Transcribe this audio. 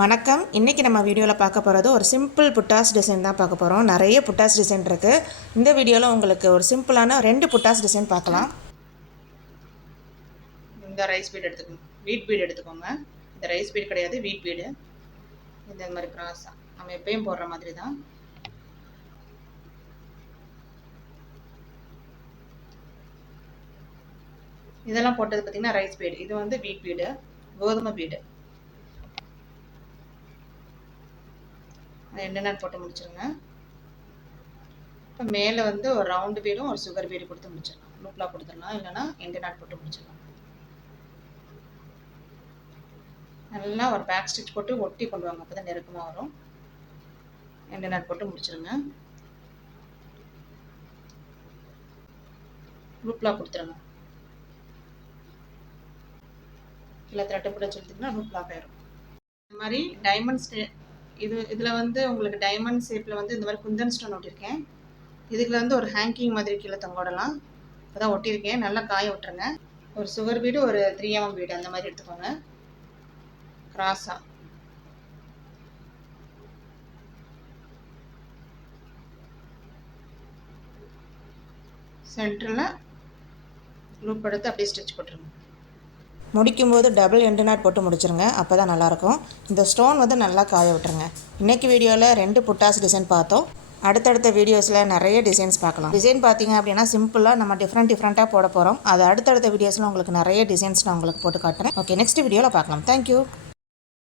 வணக்கம். இன்றைக்கி நம்ம வீடியோவில் பார்க்க போகிறது ஒரு சிம்பிள் புட்டாஸ் டிசைன் தான் பார்க்க போகிறோம். நிறைய புட்டாஸ் டிசைன் இருக்குது. இந்த வீடியோவில் உங்களுக்கு ஒரு சிம்பிளான 2 புட்டாஸ் டிசைன் பார்க்கலாம். இந்த ரைஸ் பீட் எடுத்துக்கோங்க, வீட் பீட் எடுத்துக்கோங்க. இந்த ரைஸ் பீட் கிடையாது, வீட் பீடு. இந்த மாதிரி கிராஸாக நம்ம எப்பயும் போடுற மாதிரி தான். இதெல்லாம் போட்டது பார்த்திங்கன்னா ரைஸ் பீடு. இது வந்து வீட் பீடு, கோதுமை பீடு. ரெண்டு நாள் போட்டு முடிச்சிருங்க. இப்போ மேலே வந்து ஒரு ரவுண்டு பீடும் ஒரு சுகர் பீடு கொடுத்து முடிச்சிடலாம். லூப்லாக கொடுத்துடலாம், இல்லைனா எண்டு நாட் போட்டு முடிச்சிடலாம். நல்லா ஒரு பேக் ஸ்டிச் போட்டு ஒட்டி கொண்டு வாங்க, அப்போ தான் நெருக்கமாக வரும். எண்டு நாட் போட்டு முடிச்சிருங்க. லூப்லாக கொடுத்துருங்க. இல்லை த்ரெட்டு போட்டு சொல்லிட்டிங்கன்னா லூப்லாக் ஆயிரும். இந்த மாதிரி டைமண்ட் இதில் வந்து உங்களுக்கு டைமண்ட் ஷேப்பில் வந்து இந்த மாதிரி குந்தன் ஸ்டோன் ஒட்டியிருக்கேன். இதுக்குள்ள வந்து ஒரு ஹேங்கிங் மாதிரி கீழே தொங்கோடலாம். இப்போ தான் ஒட்டியிருக்கேன். நல்லா காய விட்டுருங்க. ஒரு சுகர் பீடு, ஒரு 3 mm பீடு அந்த மாதிரி எடுத்துக்கோங்க. கிராஸாக சென்டரில் லூப் எடுத்து அப்படியே ஸ்டிச் போட்டுருங்க. முடிக்கும்போது டபுள் எண்டு நாட் போட்டு முடிச்சிருங்க, அப்போ தான் நல்லாயிருக்கும். இந்த ஸ்டோன் வந்து நல்லா காய விட்டுருங்க. இன்றைக்கி வீடியோவில் 2 புட்டாஸ் டிசைன் பார்த்தோம். அடுத்தடுத்த வீடியோஸில் நிறைய டிசைன்ஸ் பார்க்கலாம். டிசைன் பார்த்தீங்க அப்படின்னா சிம்பிளாக நம்ம டிஃப்ரெண்ட்டாக போட போகிறோம். அது அடுத்தடுத்த வீடியோஸில் உங்களுக்கு நிறைய டிசைன்ஸ் நான் உங்களுக்கு போட்டு காட்டுறேன். ஓகே, நெக்ஸ்ட் வீடியோவில் பார்க்கலாம். தேங்க்யூ.